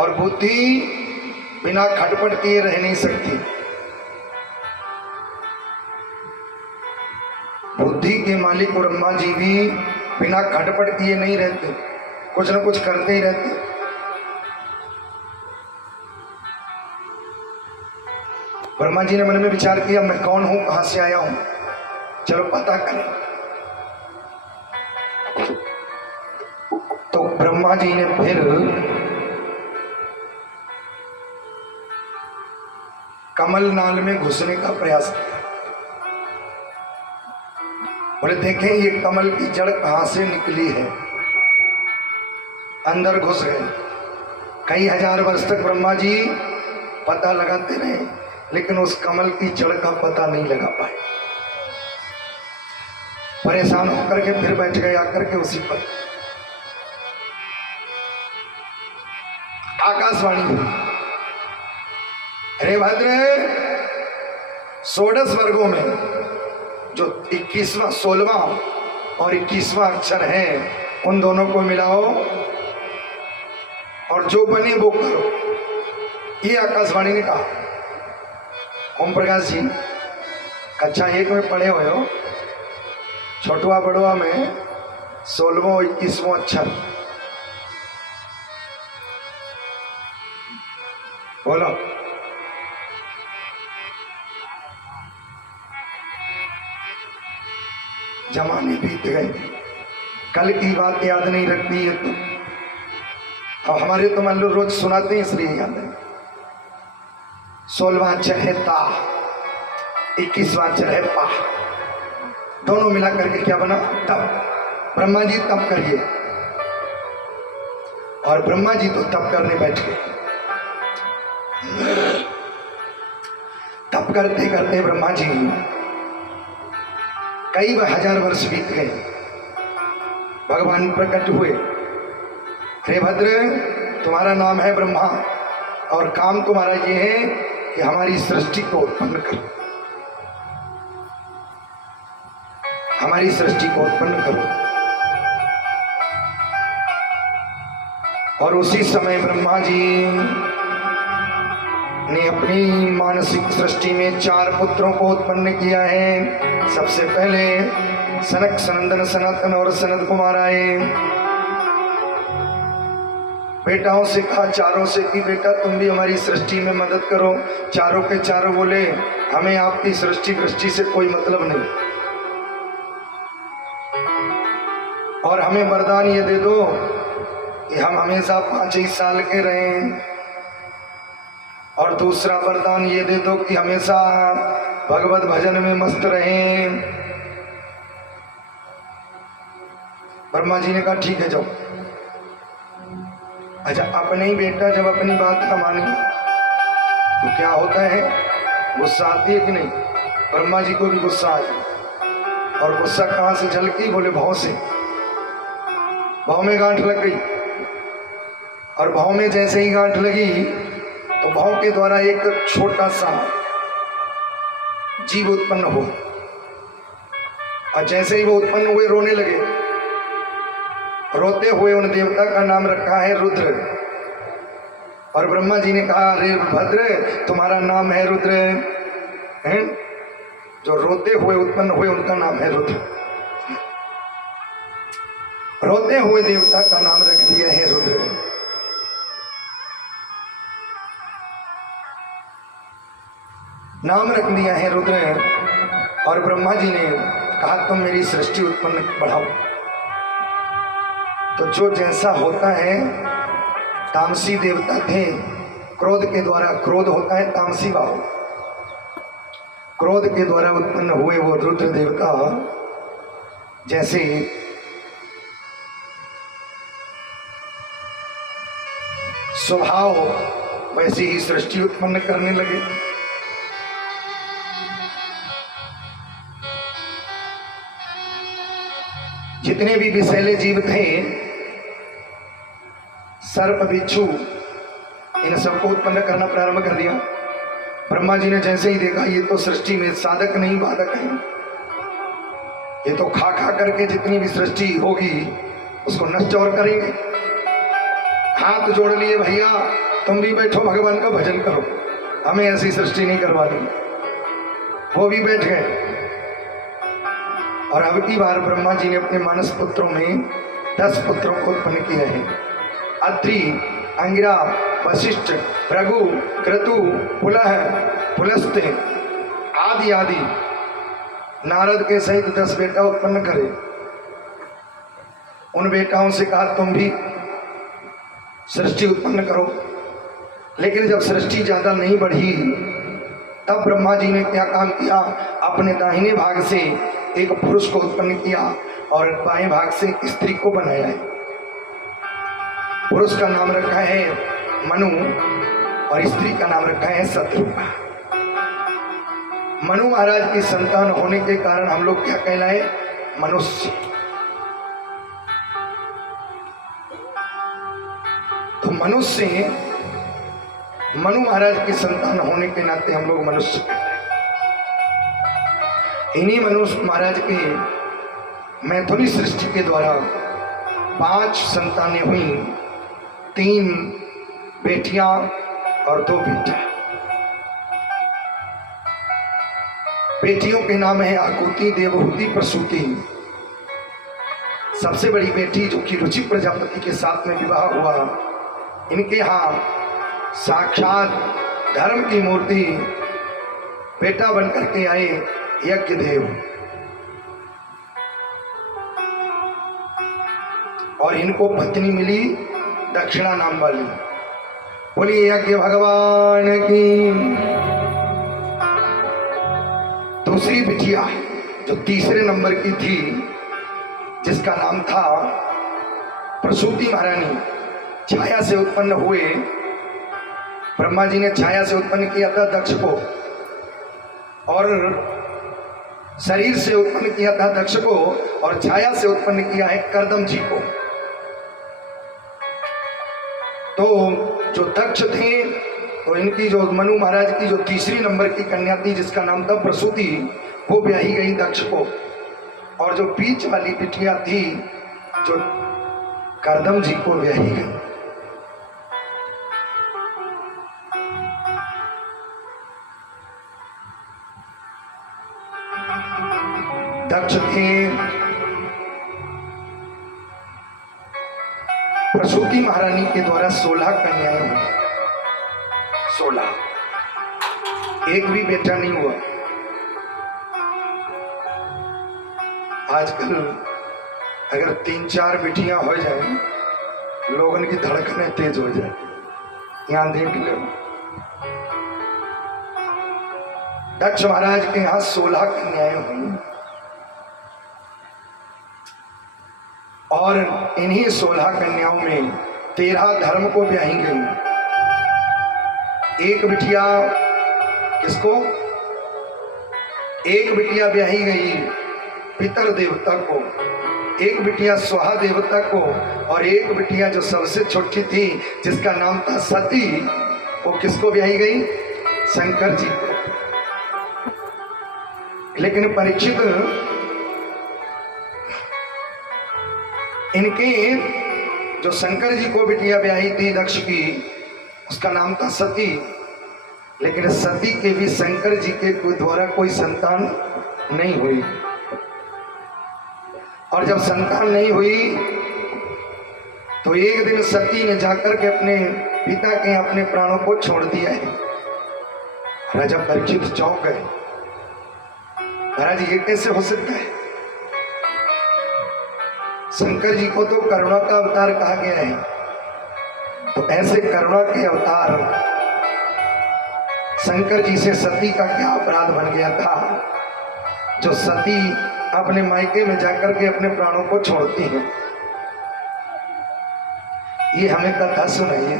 और बुद्धि बिना खटपट किए रह नहीं सकती। बुद्धि के मालिक ब्रह्मा जी भी बिना खटपट किए नहीं रहते, कुछ न कुछ करते ही रहते। ब्रह्मा जी ने मन में विचार किया, मैं कौन हूं, कहां से आया हूं, चलो पता करें। तो ब्रह्मा जी ने फिर कमल नाल में घुसने का प्रयास किया। बोले देखें ये कमल की जड़ कहां से निकली है। अंदर घुस गए। कई हजार वर्ष तक ब्रह्मा जी पता लगाते रहे, लेकिन उस कमल की जड़ का पता नहीं लगा पाए। परेशान होकर के फिर बैठ गए आकर के उसी पर। आकाशवाणी हुई, अरे भद्र, 16 वर्गों में जो 21वां 16वां और 21वां अक्षर है उन दोनों को मिलाओ और जो बने वो करो। ये आकाशवाणी ने कहा। ओम प्रकाश जी कक्षा 1 में पढ़े हुए हो, छोटवा बड़वा में 16वां 21वां अक्षर बोलो। जमाने बीत गए, कल की बात याद नहीं रखती है तो अब हमारे तो मान लो रोज सुनाते हैं इसलिए याद है। 16वां अक्षर है ता, 21वां अक्षर है पा, दोनों मिला करके क्या बना तप। ब्रह्मा जी तप करिए, और ब्रह्मा जी तो तप करने बैठ गए। तप करते करते ब्रह्मा जी कई हजार वर्ष बीत गए। भगवान प्रकट हुए, हे भद्र तुम्हारा नाम है ब्रह्मा और काम तुम्हारा ये है कि हमारी सृष्टि को उत्पन्न करो, हमारी सृष्टि को उत्पन्न करो। और उसी समय ब्रह्मा जी ने अपनी मानसिक सृष्टि में 4 पुत्रों को उत्पन्न किया है। सबसे पहले सनक, सनंदन, सनातन और सनत कुमार आए। बेटाओं से कहा चारों से कि बेटा तुम भी हमारी सृष्टि में मदद करो। चारों के चारों बोले हमें आपकी सृष्टि दृष्टि से कोई मतलब नहीं, और हमें वरदान ये दे दो कि हम हमेशा 5 ही साल के रहें, और दूसरा वरदान ये दे दो कि हमेशा भगवत भजन में मस्त रहें। ब्रह्मा जी ने कहा ठीक है जाओ। अच्छा, अपने ही बेटा जब अपनी बात न माने तो क्या होता है, गुस्सा आती है कि नहीं। ब्रह्मा जी को भी गुस्सा आया, और गुस्सा कहां से झलकी, बोले भाव से। भाव में गांठ लग गई, और भाव में जैसे ही गांठ लगी तो भाव के द्वारा एक छोटा सा जीव उत्पन्न हुआ, और जैसे ही वो उत्पन्न हुए रोने लगे। रोते हुए उन देवता का नाम रखा है रुद्र। और ब्रह्मा जी ने कहा अरे भद्र तुम्हारा नाम है रुद्र, हैं? जो रोते हुए उत्पन्न हुए उनका नाम है रुद्र। रोते हुए देवता का नाम रख दिया है रुद्र। नाम रख दिया है रुद्र। और ब्रह्मा जी ने कहा तुम मेरी सृष्टि उत्पन्न बढ़ाओ। तो जो जैसा होता है, तामसी देवता थे, क्रोध के द्वारा, क्रोध होता है तामसी भाव, क्रोध के द्वारा उत्पन्न हुए वो रुद्र देवता जैसे स्वभाव वैसे ही सृष्टि उत्पन्न करने लगे। जितने भी विषैले जीव थे, सर्प, बिच्छू, इन सबको उत्पन्न करना प्रारंभ कर दिया। ब्रह्मा जी ने जैसे ही देखा ये तो सृष्टि में साधक नहीं बाधक है, ये तो खा खा करके जितनी भी सृष्टि होगी उसको नष्ट और करेंगे। हाथ जोड़ लिए भैया, तुम भी बैठो भगवान का भजन करो, हमें ऐसी सृष्टि नहीं करवानी। वो भी बैठ गए। और अब की बार ब्रह्मा जी ने अपने मानस पुत्रों में 10 पुत्रों को उत्पन्न किए हैं। अत्रि, अंगिरा, वशिष्ठ, भृगु, क्रतु, पुलह, पुलस्त्य आदि आदि नारद के सहित 10 बेटा उत्पन्न करे। उन बेटाओं से कहा तुम भी सृष्टि उत्पन्न करो। लेकिन जब सृष्टि ज्यादा नहीं बढ़ी तब ब्रह्मा जी ने क्या काम किया, अपने दाहिने भाग से एक पुरुष को उत्पन्न किया और बाएं भाग से स्त्री को बनाया है। पुरुष का नाम रखा है मनु और स्त्री का नाम रखा है शत्रुघ्न। मनु महाराज की संतान होने के कारण हम लोग क्या कहलाए, मनुष्य। तो मनुष्य, मनु महाराज की संतान होने के नाते हम लोग मनुष्य कहलाए। इन्हीं मनुष्य महाराज के मैथुनी सृष्टि के द्वारा 5 संतानें हुई, 3 बेटियां और 2 बेटा। बेटियों के नाम है आकुति, देवहूति, प्रसूति। सबसे बड़ी बेटी जो कि रुचि प्रजापति के साथ में विवाह हुआ, इनके यहाँ साक्षात धर्म की मूर्ति बेटा बनकर के आए यज्ञदेव। और इनको पत्नी मिली दक्षिणा नाम वाली। बोलिए यज्ञ भगवान की। दूसरी बिटिया जो तीसरे नंबर की थी, जिसका नाम था प्रसूति महारानी, छाया से उत्पन्न हुए। ब्रह्मा जी ने छाया से उत्पन्न किया था दक्ष को और शरीर से उत्पन्न किया था दक्ष को, और छाया से उत्पन्न किया है कर्दम जी को। तो जो दक्ष थे, तो इनकी जो मनु महाराज की जो तीसरी नंबर की कन्या थी जिसका नाम था प्रसूति, वो ब्याही गई दक्ष को। और जो बीच वाली बिटिया थी जो कर्दम जी को ब्याही गई। दक्ष थे प्रसूति महारानी के द्वारा 16 कन्याएं हुई। 16, एक भी बेटा नहीं हुआ। आजकल अगर 3-4 बेटियां हो जाए, लोगों की धड़कनें तेज हो जाए। यहां देख लो, दक्ष महाराज के यहाँ 16 कन्याएं हुई। और इन्हीं 16 कन्याओं में 13 धर्म को ब्याही गई। एक बिटिया किसको? एक बिटिया ब्याही गई पितर देवता को, एक बिटिया स्वाहा देवता को, और एक बिटिया जो सबसे छोटी थी जिसका नाम था सती, वो किसको ब्याही गई? शंकर जी को। लेकिन परीक्षित इनके जो शंकर जी को बिटिया ब्याही थी दक्ष की, उसका नाम था सती। लेकिन सती के भी शंकर जी के द्वारा कोई संतान नहीं हुई। और जब संतान नहीं हुई तो एक दिन सती ने जाकर के अपने पिता के अपने प्राणों को छोड़ दिया है। राजा परीक्षित चौंक गए, महाराज ये कैसे हो सकता है? शंकर जी को तो करुणा का अवतार कहा गया है, तो ऐसे करुणा के अवतार शंकर जी से सती का क्या अपराध बन गया था जो सती अपने मायके में जाकर के अपने प्राणों को छोड़ती है? ये हमें कथा सुनाइए,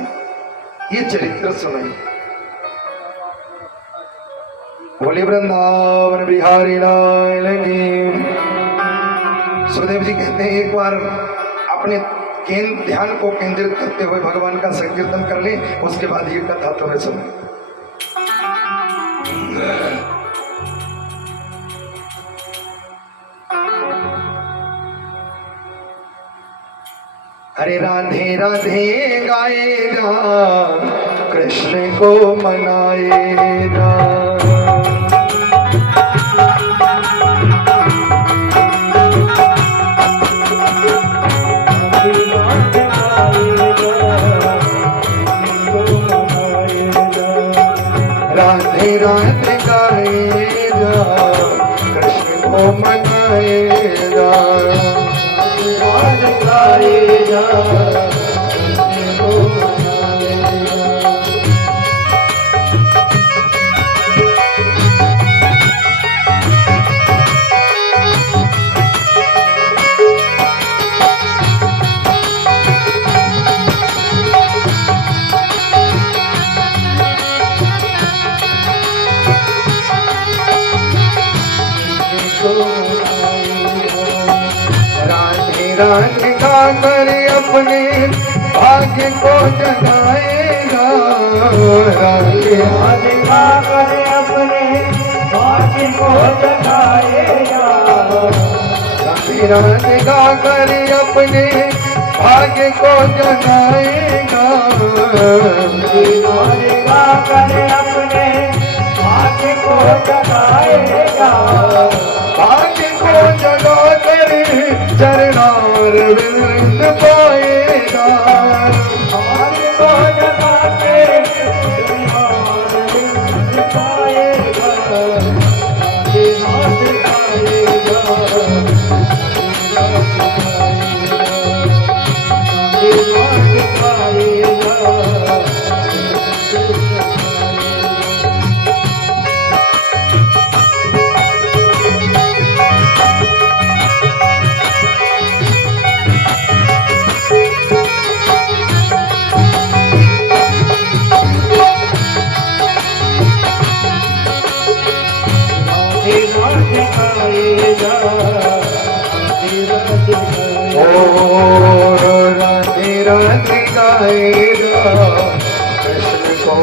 ये चरित्र सुनाइए। बोले वृंदावन बिहारी लाल की। सुखदेव जी कहते हैं एक बार अपने ध्यान को केंद्रित करते हुए भगवान का संकीर्तन कर ले, उसके बाद ये कथा तुम्हें सुने। अरे राधे राधे गाए जा कृष्ण को मनाएगा। राधे राधे गाएगा, कृष्ण को मनाएगा। राधे गाएगा, कृष्ण को मनाएगा। राधे गाकर अपने भाग्य को जगाएगा। राधे गाकर अपने भाग्य को जगाएगा। राधे गाकर अपने भाग्य को जगाएगा। राधे गाकर अपने भाग्य को जगाएगा। भाग्य को जगाकर चरणार विंद पाएगा। भाग्य को जगा के चरणार विंद पाएगा। राधे राधे गाएगा, राधे राधे गाएगा। राधे राधे गाएगा, कृष्ण को।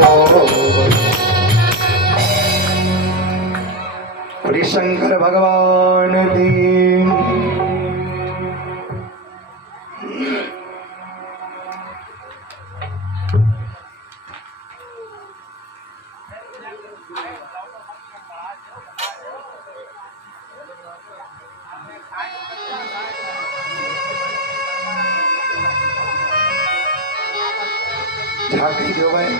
श्री शंकर भगवान दी। झांकी दो भाई,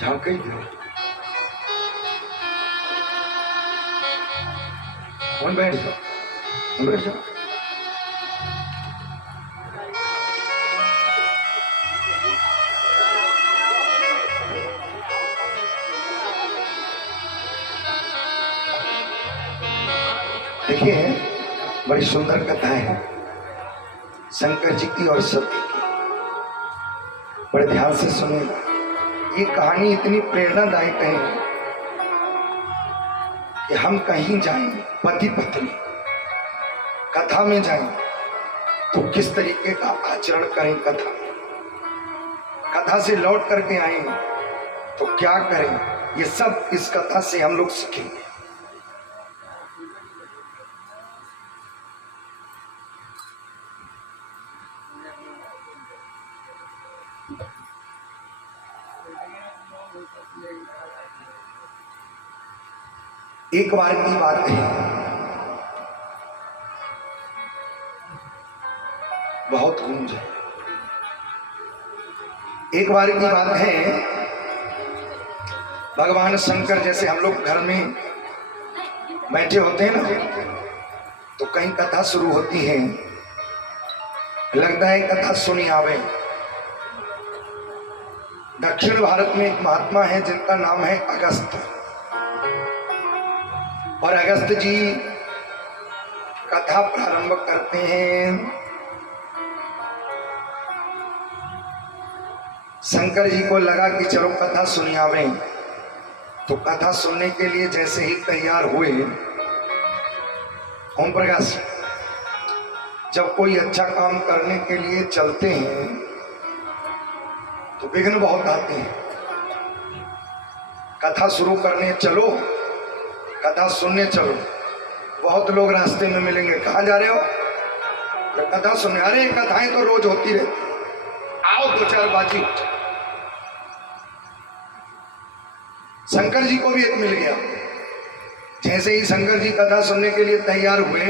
झांकी दो। कौन बैठ जाओ, बैठ जाओ। देखिए, बड़ी सुंदर कथा है शंकर जी की और सती की। बड़े ध्यान से सुनिएगा। ये कहानी इतनी प्रेरणादायक है कि हम कहीं जाएं, पति पत्नी कथा में जाएं तो किस तरीके का आचरण करें, कथा से लौट करके आए तो क्या करें, ये सब इस कथा से हम लोग सीखेंगे। एक बार की बात है, बहुत गूंज है। एक बार की बात है, भगवान शंकर जैसे हम लोग घर में बैठे होते हैं ना, तो कहीं कथा शुरू होती है, लगता है कथा सुनी आवे। दक्षिण भारत में एक महात्मा है जिनका नाम है अगस्त, और अगस्त जी कथा प्रारंभ करते हैं। शंकर जी को लगा कि चलो कथा सुनियावे, तो कथा सुनने के लिए जैसे ही तैयार हुए, ओम प्रकाश, जब कोई अच्छा काम करने के लिए चलते हैं तो विघ्न बहुत आते हैं। कथा शुरू करने चलो, कथा सुनने चलो, बहुत लोग रास्ते में मिलेंगे, कहाँ जा रहे हो, तो कथा सुनने। अरे कथाएं तो रोज होती रहती, आओ दो चार बाजी। शंकर जी को भी एक मिल गया। जैसे ही शंकर जी कथा सुनने के लिए तैयार हुए,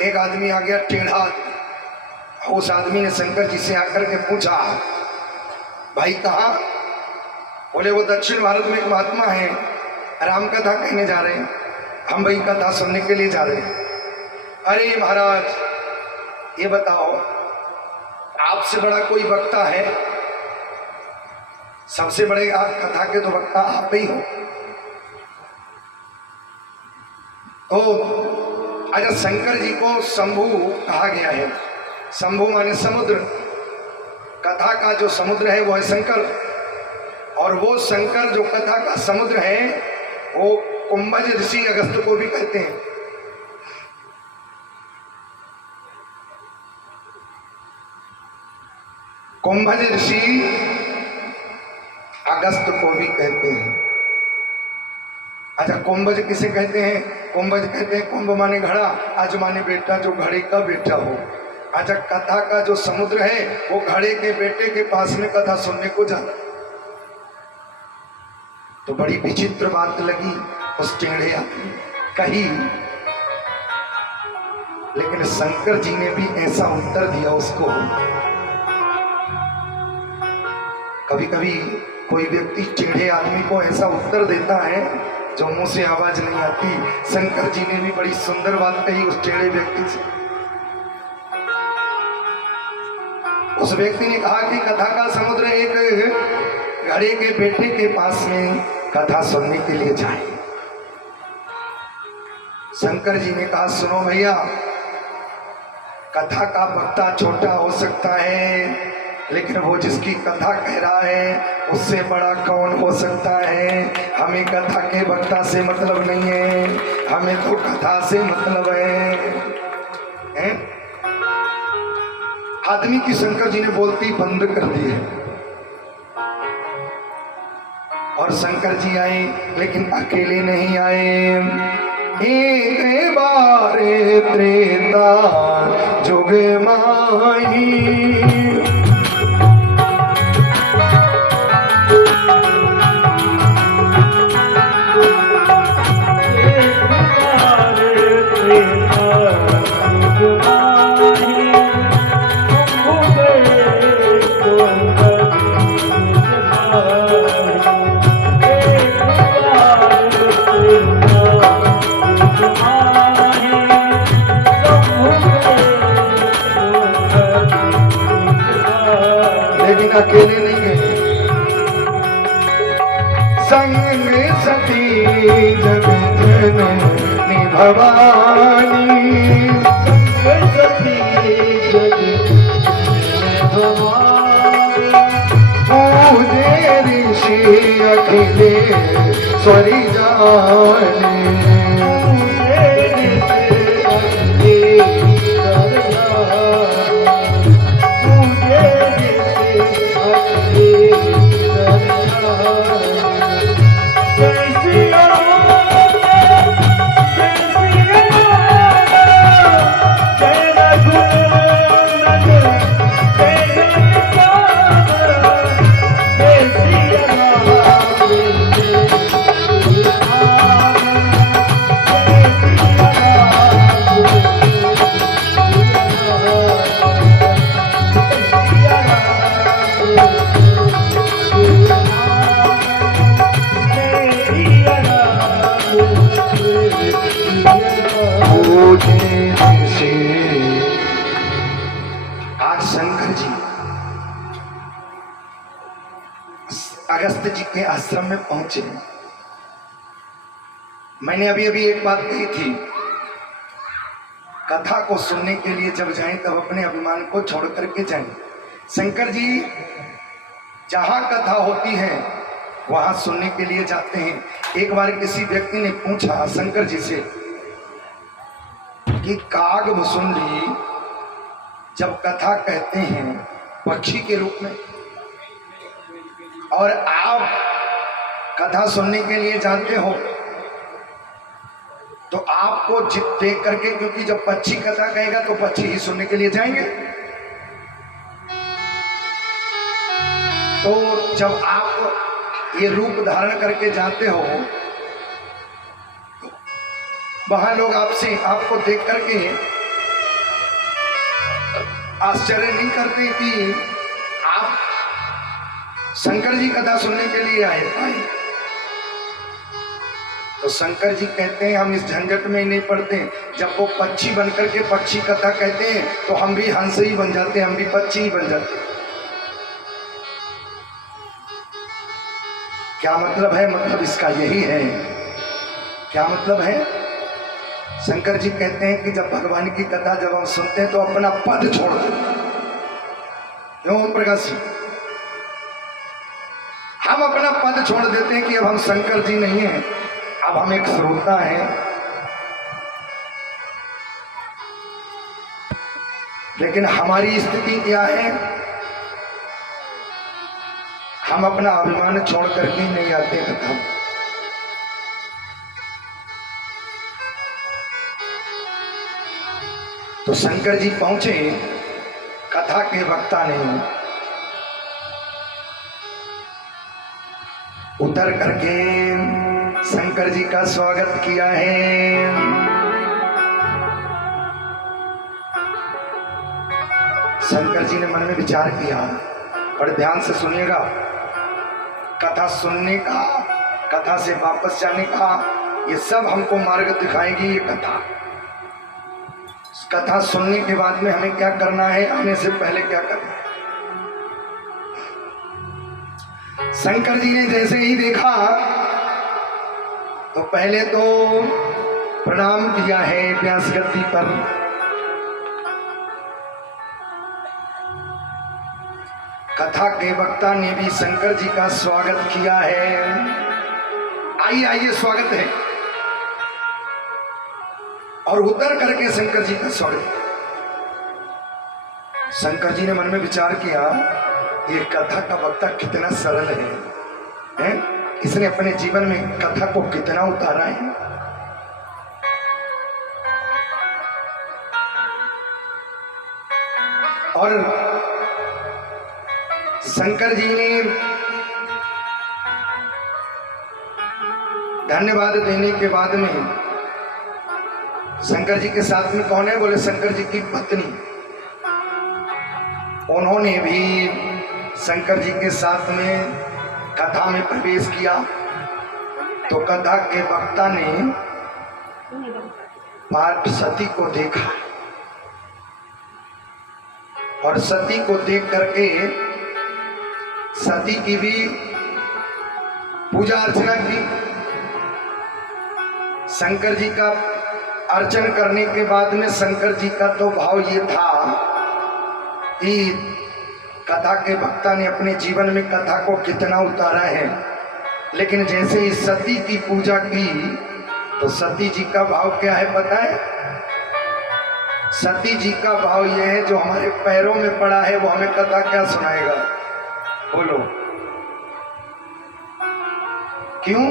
एक आदमी आ गया, टेढ़ा आदमी। उस आदमी ने शंकर जी से आकर के पूछा, भाई कहाँ? बोले वो दक्षिण भारत में एक महात्मा है, राम कथा कहने जा रहे हैं, हम भाई कथा सुनने के लिए जा रहे हैं। अरे महाराज ये बताओ, आपसे बड़ा कोई वक्ता है? सबसे बड़े कथा के तो वक्ता आप ही हो। तो अच्छा, शंकर जी को शंभु कहा गया है। शंभु माने समुद्र, कथा का जो समुद्र है वो है शंकर। और वो शंकर जो कथा का समुद्र है वो कुंभज ऋषि अगस्त को भी कहते हैं। कुंभज ऋषि अगस्त को भी कहते हैं। अच्छा, कुंभज किसे कहते हैं? कुंभज कहते हैं, कुंभ माने घड़ा, आज माने बेटा, जो घड़े का बेटा हो। अच्छा, कथा का जो समुद्र है वो घड़े के बेटे के पास में कथा सुनने को जाता। तो बड़ी विचित्र बात लगी उस टेढ़े आदमी कही, लेकिन शंकर जी ने भी ऐसा उत्तर दिया उसको। कभी कभी कोई व्यक्ति टेढ़े आदमी को ऐसा उत्तर देता है जो मुंह से आवाज नहीं आती। शंकर जी ने भी बड़ी सुंदर बात कही उस टेढ़े व्यक्ति से। उस व्यक्ति ने कहा कि कथा का समुद्र एक घड़े के बेटे के पास में कथा सुनने के लिए जाए। शंकर जी ने कहा, सुनो भैया, कथा का वक्ता छोटा हो सकता है, लेकिन वो जिसकी कथा कह रहा है उससे बड़ा कौन हो सकता है। हमें कथा के वक्ता से मतलब नहीं है, हमें तो कथा से मतलब है? आदमी की शंकर जी ने बोलती बंद कर दी है। और शंकर जी आए, लेकिन अकेले नहीं आए। एक बार त्रेता जुग माही, लेकिन अकेले नहीं गए, संग में सती जग जननी भवानी, संग सती जग भवानी, पूजे ऋषि अखिलेश्वरी जाने, आज शंकर जी अगस्त जी के आश्रम में पहुंचे। मैंने अभी अभी एक बात कही थी, कथा को सुनने के लिए जब जाएं तब अपने अभिमान को छोड़ करके जाएं। शंकर जी जहां कथा होती है वहां सुनने के लिए जाते हैं। एक बार किसी व्यक्ति ने पूछा शंकर जी से कि काग मुसुंडी जब कथा कहते हैं पक्षी के रूप में, और आप कथा सुनने के लिए जाते हो, तो आपको देख करके, क्योंकि जब पक्षी कथा कहेगा तो पक्षी ही सुनने के लिए जाएंगे, तो जब आप ये रूप धारण करके जाते हो, वहां लोग आपको देख करके आश्चर्य नहीं करते कि आप शंकर जी कथा सुनने के लिए आए। तो शंकर जी कहते हैं हम इस झंझट में ही नहीं पड़ते। जब वो पक्षी बनकर के पक्षी कथा कहते हैं तो हम भी हंस ही बन जाते हैं, हम भी पक्षी ही बन जाते हैं। क्या मतलब है? मतलब इसका यही है। क्या मतलब है? शंकर जी कहते हैं कि जब भगवान की कथा जब हम सुनते हैं तो अपना पद छोड़ देते हैं। क्यों ओम प्रकाश जी? हम अपना पद छोड़ देते हैं कि अब हम शंकर जी नहीं हैं, अब हम एक श्रोता हैं। लेकिन हमारी स्थिति क्या है? हम अपना अभिमान छोड़ करके नहीं आते कथा। तो शंकर जी पहुंचे, कथा के वक्ता ने उतर करके शंकर जी का स्वागत किया है। शंकर जी ने मन में विचार किया, और ध्यान से सुनिएगा, कथा सुनने का, कथा से वापस जाने का, ये सब हमको मार्ग दिखाएगी ये कथा। कथा सुनने के बाद में हमें क्या करना है, आने से पहले क्या करना है। शंकर जी ने जैसे ही देखा तो पहले तो प्रणाम किया है व्यास गद्दी पर। कथा के वक्ता ने भी शंकर जी का स्वागत किया है। आइए आइए, स्वागत है। और उतर करके शंकर जी का स्वागत। शंकर जी ने मन में विचार किया, ये कथा का वक्ता कितना सरल है? इसने अपने जीवन में कथा को कितना उतारा है। और शंकर जी ने धन्यवाद देने के बाद में, शंकर जी के साथ में कौन है? बोले शंकर जी की पत्नी। उन्होंने भी शंकर जी के साथ में कथा में प्रवेश किया। तो कथा के वक्ता ने पार्थ सती को देखा, और सती को देख करके सती की भी पूजा अर्चना की। शंकर जी का अर्चन करने के बाद में शंकर जी का तो भाव ये था कि कथा के वक्ता ने अपने जीवन में कथा को कितना उतारा है। लेकिन जैसे ही सती की पूजा की तो सती जी का भाव क्या है पता है? सती जी का भाव यह है, जो हमारे पैरों में पड़ा है वो हमें कथा क्या सुनाएगा? बोलो क्यों?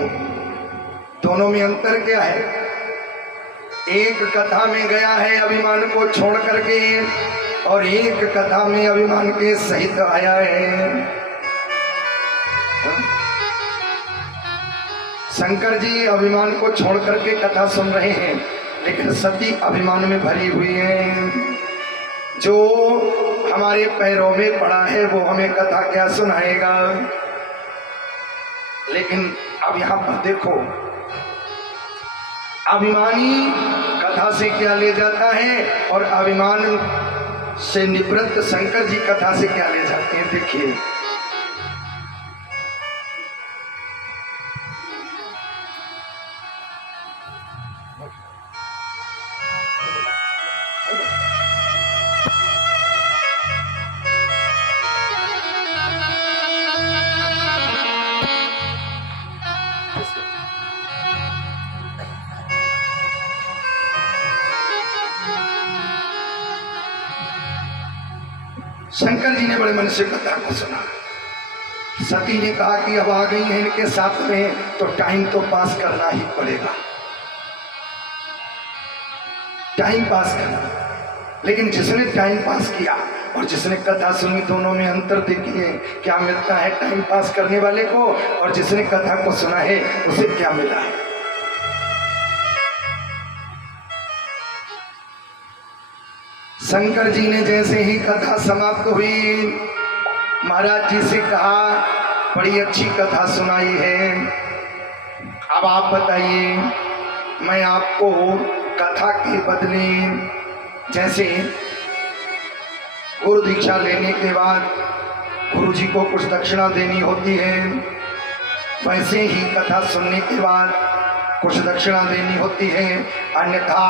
दोनों में अंतर क्या है? एक कथा में गया है अभिमान को छोड़ करके, और एक कथा में अभिमान के सहित आया है। शंकर जी अभिमान को छोड़ करके कथा सुन रहे हैं, लेकिन सती अभिमान में भरी हुई है। जो हमारे पैरों में पड़ा है वो हमें कथा क्या सुनाएगा? लेकिन अब यहां पर देखो, अभिमानी कथा से क्या ले जाता है, और अभिमान से निवृत्त शंकर जी कथा से क्या ले जाते हैं। देखिए, शंकर जी ने बड़े मन से कथा को सुना। सती ने कहा कि अब आ गई हैं इनके साथ में तो टाइम तो पास करना ही पड़ेगा, टाइम पास करना। लेकिन जिसने टाइम पास किया और जिसने कथा सुनी, दोनों में अंतर देखिए। क्या मिलता है टाइम पास करने वाले को, और जिसने कथा को सुना है उसे क्या मिला है। शंकर जी ने जैसे ही कथा समाप्त हुई, महाराज जी से कहा, बड़ी अच्छी कथा सुनाई है, अब आप बताइए, मैं आपको कथा के बदले, जैसे गुरु दीक्षा लेने के बाद गुरु जी को कुछ दक्षिणा देनी होती है, वैसे ही कथा सुनने के बाद कुछ दक्षिणा देनी होती है, अन्यथा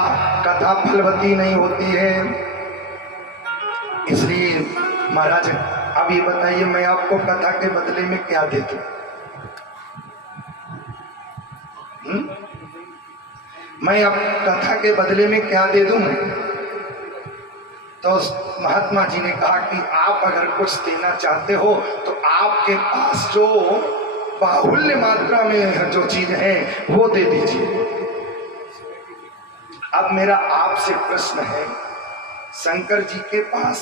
कथा फलवती नहीं होती है। इसलिए महाराज अब ये बताइए, मैं आपको कथा के बदले में क्या दे दूं? मैं अब कथा के बदले में क्या दे दूं? तो महात्मा जी ने कहा कि आप अगर कुछ देना चाहते हो तो आपके पास जो बाहुल्य मात्रा में जो चीज है वो दे दीजिए। अब मेरा आपसे प्रश्न है, शंकर जी के पास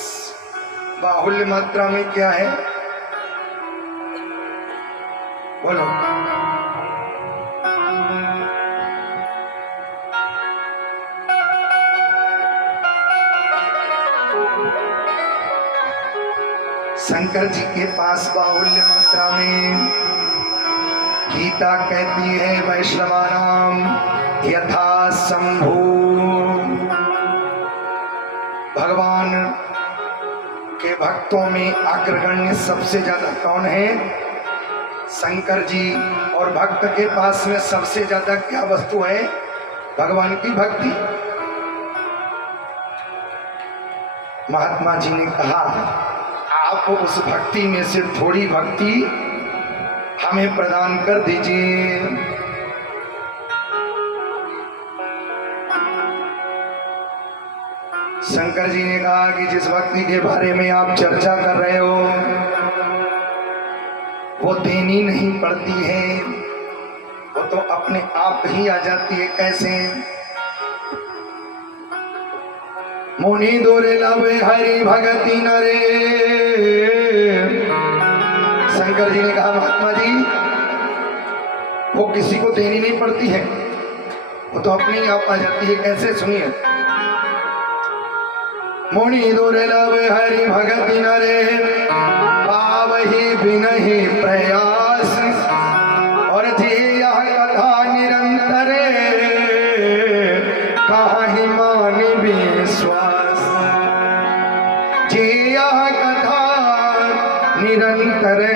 बाहुल्य मात्रा में क्या है? बोलो। शंकर जी के पास बाहुल्य मात्रा में, गीता कहती है वैष्णवानाम यथा शंभु। भगवान के भक्तों में अग्रगण्य सबसे ज्यादा कौन है? शंकर जी। और भक्त के पास में सबसे ज्यादा क्या वस्तु है? भगवान की भक्ति। महात्मा जी ने कहा, आप उस भक्ति में से थोड़ी भक्ति हमें प्रदान कर दीजिए। शंकर जी ने कहा कि जिस भक्ति के बारे में आप चर्चा कर रहे हो वो देनी नहीं पड़ती है, वो तो अपने आप ही आ जाती है। कैसे? मुनि दोरे लवे हरि भगति नरे। शंकर जी ने कहा, महात्मा जी वो किसी को देनी नहीं पड़ती है, वो तो अपने ही आप आ जाती है। कैसे? सुनिए। मुनि दोरे लवे हरि भगति नरे, पावहि बिनहि प्रयास, और ध्येय कथा निरंतरे, काहि मानि विश्वास। ध्येय कथा निरंतरे,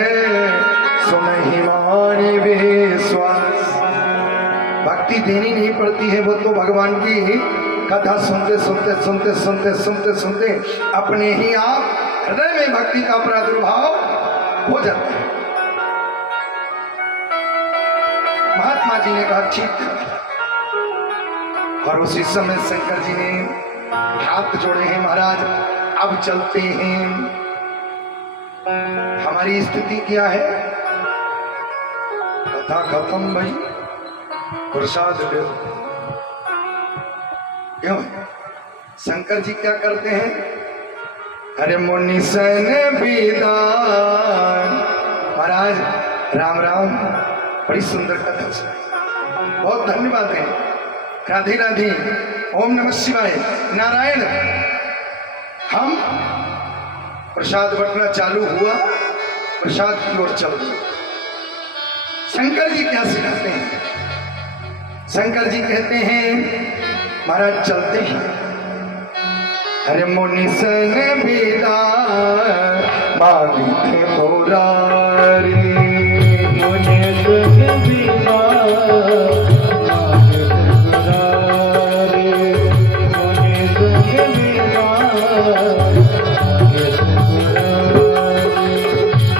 सुनहि मानि विश्वास। भक्ति देनी नहीं पड़ती है, वो तो भगवान की कथा सुनते सुनते सुनते सुनते सुनते सुनते अपने ही आप हृदय में भक्ति का प्रादुर्भाव हो जाता है। महात्मा जी ने कहा, ठीक है। और उसी समय शंकर जी ने हाथ जोड़े हैं, महाराज अब चलते हैं। हमारी स्थिति क्या है? कथा खत्म भाई, प्रसाद दे। क्यों? शंकर जी क्या करते हैं? अरे मुनि सन विदान। महाराज राम राम, बड़ी सुंदर कथा सुनाई, बहुत धन्यवाद है। राधे राधे, ओम नमः शिवाय, नारायण। हम प्रसाद बंटना चालू हुआ, प्रसाद की ओर चल गए। शंकर जी क्या सिखाते हैं? शंकर जी कहते हैं, महाराज चलते हैं। अरे मुनि सन विदा मांगे मुरारी, मुनि सन विदा मांगे मुरारी, मुनि सन विदा मांगे मुरारी।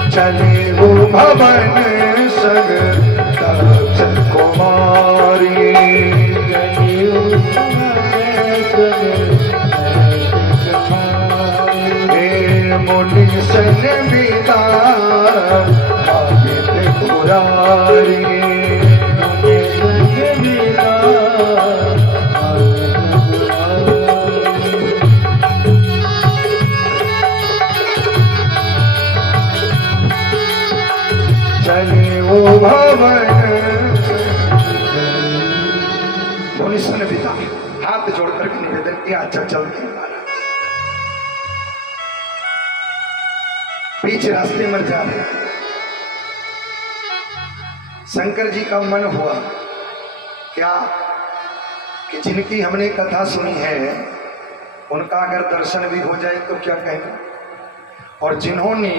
चले वो भवन संग तब कुमारी, मुनि सन विदा मांगे मुरारी, मुनि सन विदा मांगे मुरारी। चले वो भवन। मुनिषा ने पिता हाथ जोड़कर के निवेदन किया, अच्छा चलते हैं महाराज। बीच रास्ते मर जा रहे। शंकर जी का मन हुआ क्या कि जिनकी हमने कथा सुनी है उनका अगर दर्शन भी हो जाए तो क्या कहें, और जिन्होंने